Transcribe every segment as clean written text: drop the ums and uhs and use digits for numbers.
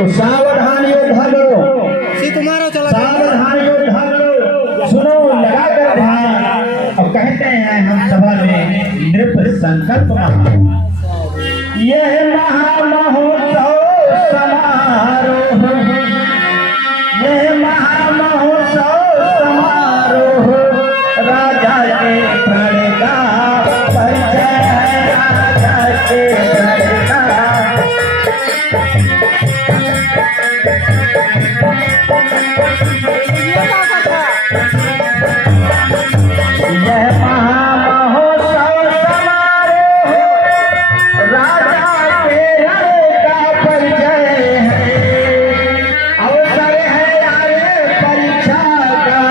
तो सावधान योद्धा करो, सावधान योद्धा करो, सुनो लगा कर ध्यान। और कहते हैं हम सभा में नृप संकल्प यह महामहोत्सव समारोह, यह महामहोत्सव समारोह राजा के प्रण का परिचय है, राजा के प्रण का। यह महामहोत्सव समारोह राजा के रण का परिचय है, अवसर है आए परीक्षा का,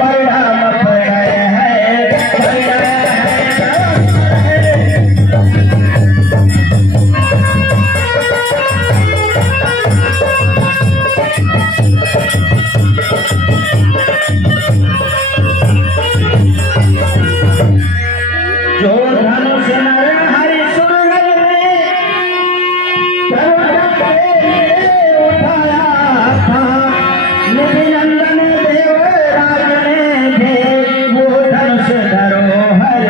परिणाम परिणय है, परिणय है। जो धनुष नर हरि सुरगल में प्रभु उठाया था, निधि नंदन देवराज ने भी वो धनुष धरोहर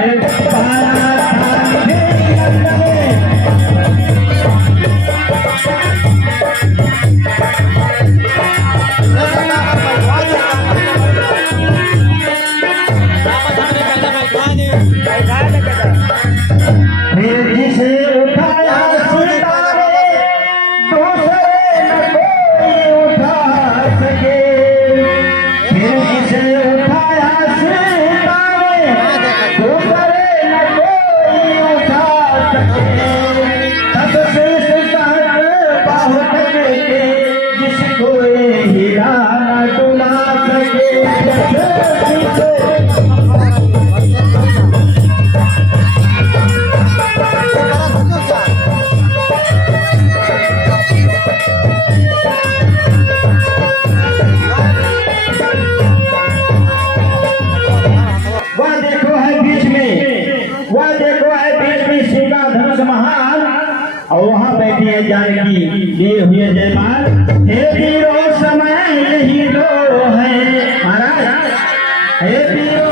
पाया था। निधि नंदन फिर जिसे उठाया सीता ने, दूसरे न कोई उठा सके। फिर जिसे उठाया सीता ने, दूसरे न कोई उठा सके। तब शीश सहस्र बाहु तक के, जिसको ये हीरा न डुला सके। वह देखो है बीच में, वह देखो है बीच में सीता धनुष महान, और वहां बैठी है जानकी लिए हुए जयमाल। हे वीरो समय यही लो है महाराज, हे वीरो